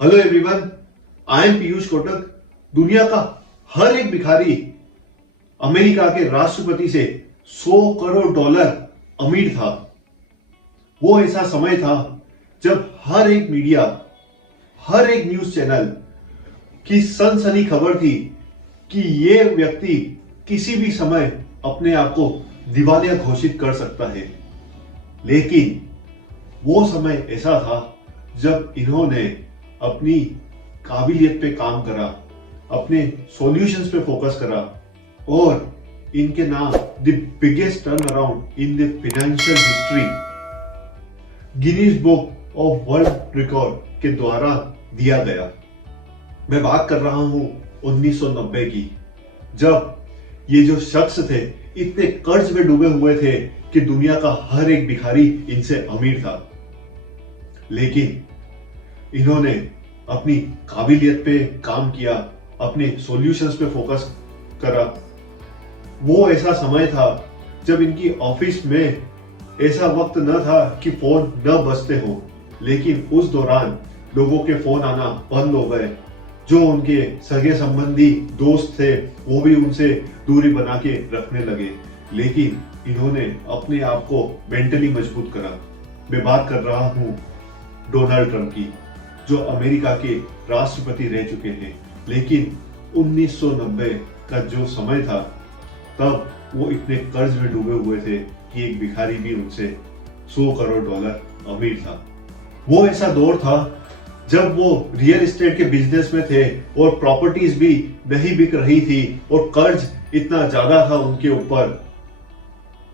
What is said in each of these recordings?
Hello everyone, I am Piyush Kotak. दुनिया का हर एक भिखारी अमेरिका के राष्ट्रपति से 100 करोड़ डॉलर अमीर था। वो ऐसा समय था जब हर एक मीडिया, हर एक न्यूज चैनल की सनसनी खबर थी कि ये व्यक्ति किसी भी समय अपने आप को दिवालिया घोषित कर सकता है। लेकिन वो समय ऐसा था जब इन्होंने अपनी काबिलियत पे काम करा, अपने सॉल्यूशंस पे फोकस करा और इनके नाम the biggest turn around in the financial history Guinness book of world record के द्वारा दिया गया। मैं बात कर रहा हूं 1990 की, जब ये जो शख्स थे इतने कर्ज में डूबे हुए थे कि दुनिया का हर एक भिखारी इनसे अमीर था। लेकिन इन्होंने अपनी काबिलियत पे काम किया, अपने सॉल्यूशंस पे फोकस करा। वो ऐसा समय था जब इनकी ऑफिस में ऐसा वक्त न था कि फोन न बजते हो, लेकिन उस दौरान लोगों के फोन आना बंद हो गए। जो उनके सगे संबंधी दोस्त थे वो भी उनसे दूरी बना के रखने लगे। लेकिन इन्होंने अपने आप को मेंटली मजबूत करा। मैं बात कर रहा हूं डोनाल्ड ट्रंप की, जो अमेरिका के राष्ट्रपति रह चुके हैं। लेकिन 1990 का जो समय था तब वो इतने कर्ज में डूबे हुए थे कि एक भिखारी भी उनसे 100 करोड़ डॉलर अमीर था। वो ऐसा दौर था जब वो रियल एस्टेट के बिजनेस में थे और प्रॉपर्टीज भी नहीं बिक रही थी और कर्ज इतना ज्यादा था उनके ऊपर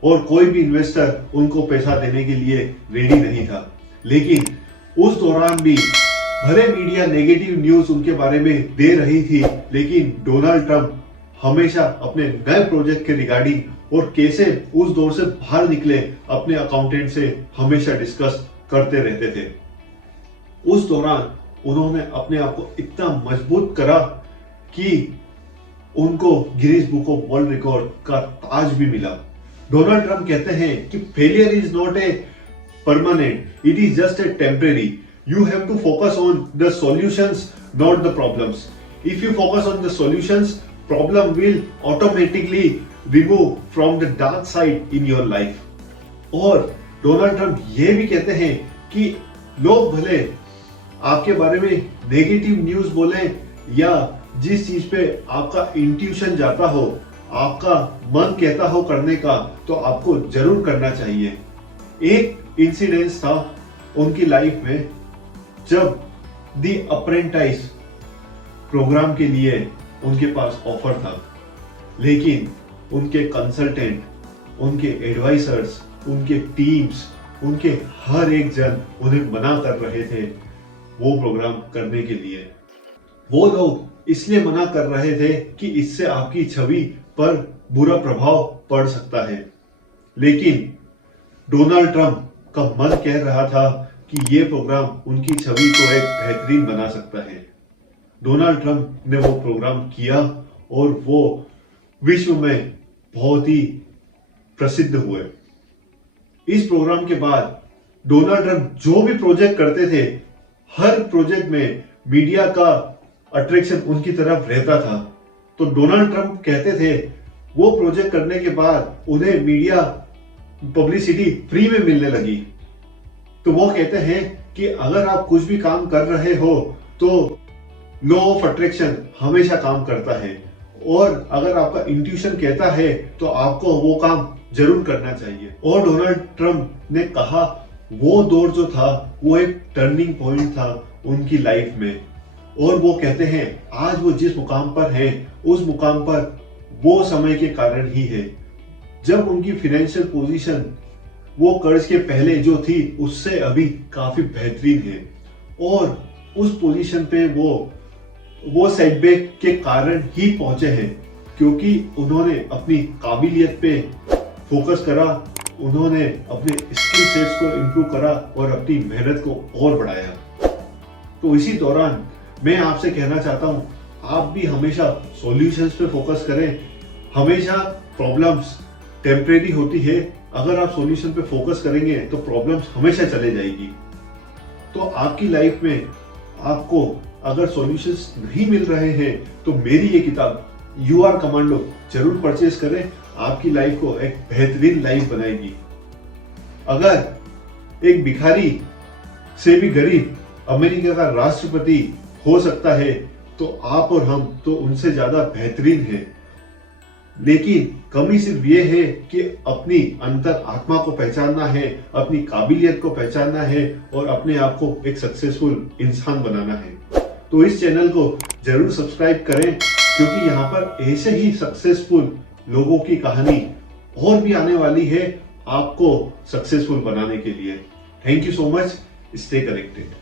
और कोई भी इन्वेस्टर उनको पैसा देने के लिए रेडी नहीं था। लेकिन उस दौरान भी भले मीडिया नेगेटिव न्यूज उनके बारे में दे रही थी, लेकिन डोनाल्ड ट्रंप हमेशा अपने नए प्रोजेक्ट के रिगार्डिंग और कैसे उस दौर से बाहर निकले अपने अकाउंटेंट से हमेशा डिस्कस करते रहते थे। उस दौरान उन्होंने अपने आप को इतना मजबूत करा कि उनको Guinness book of world record का ताज भी मिला। डोनाल्ड ट्रंप कहते हैं कि failure is not a permanent, it is just a temporary. You have to focus on the solutions, not the problems. If you focus on the solutions, problem will automatically remove from the dark side in your life. और Donald Trump ये भी कहते हैं कि लोग भले आपके बारे में नेगेटिव न्यूज बोलें या जिस चीज पे आपका इंट्यूशन जाता हो, आपका मन कहता हो करने का, तो आपको जरूर करना चाहिए। एक इंसिडेंस था उनकी लाइफ में जब दी अप्रेंटाइज प्रोग्राम के लिए उनके पास ऑफर था, लेकिन उनके कंसल्टेंट, उनके एडवाइजर्स, उनके टीम्स, उनके हर एक जन उन्हें मना कर रहे थे वो प्रोग्राम करने के लिए। वो लोग इसलिए मना कर रहे थे कि इससे आपकी छवि पर बुरा प्रभाव पड़ सकता है। लेकिन डोनाल्ड ट्रंप का मन कह रहा था कि ये प्रोग्राम उनकी छवि को एक बेहतरीन बना सकता है। डोनाल्ड ट्रंप ने वो प्रोग्राम किया और वो विश्व में बहुत ही प्रसिद्ध हुए। इस प्रोग्राम के बाद डोनाल्ड ट्रंप जो भी प्रोजेक्ट करते थे, हर प्रोजेक्ट में मीडिया का अट्रैक्शन उनकी तरफ रहता था। तो डोनाल्ड ट्रंप कहते थे वो प्रोजेक्ट करने के बाद उन्हें मीडिया पब्लिसिटी फ्री में मिलने लगी। तो वो कहते हैं कि अगर आप कुछ भी काम कर रहे हो तो लॉ ऑफ अट्रैक्शन हमेशा काम करता है और अगर आपका इंट्यूशन कहता है तो आपको वो काम जरूर करना चाहिए। और डोनाल्ड ट्रंप ने कहा वो दौर जो था वो एक टर्निंग पॉइंट था उनकी लाइफ में। और वो कहते हैं आज वो जिस मुकाम पर है उस मुकाम पर वो समय के कारण ही है। जब उनकी फाइनेंशियल पोजीशन वो कर्ज के पहले जो थी उससे अभी काफी बेहतरीन है और उस पोजीशन पे वो सेटबैक के कारण ही पहुंचे हैं क्योंकि उन्होंने अपनी काबिलियत पे फोकस करा, उन्होंने अपने स्किल सेट्स को इम्प्रूव करा और अपनी मेहनत को और बढ़ाया। तो इसी दौरान मैं आपसे कहना चाहता हूं, आप भी हमेशा सॉल्यूशंस पे फोकस करें। हमेशा प्रॉब्लम्स टेम्परेरी होती है, अगर आप सॉल्यूशन पे फोकस करेंगे तो प्रॉब्लम्स हमेशा चले जाएगी। तो आपकी लाइफ में आपको अगर सॉल्यूशंस नहीं मिल रहे हैं तो मेरी ये किताब यू आर कमांडो जरूर परचेज करें। आपकी लाइफ को एक बेहतरीन लाइफ बनाएगी। अगर एक भिखारी से भी गरीब अमेरिका का राष्ट्रपति हो सकता है तो आप और हम तो उनसे ज्यादा बेहतरीन हैं। लेकिन कमी सिर्फ ये है कि अपनी अंतर आत्मा को पहचानना है, अपनी काबिलियत को पहचानना है और अपने आप को एक सक्सेसफुल इंसान बनाना है। तो इस चैनल को जरूर सब्सक्राइब करें, क्योंकि यहाँ पर ऐसे ही सक्सेसफुल लोगों की कहानी और भी आने वाली है आपको सक्सेसफुल बनाने के लिए। Thank you so much. Stay connected.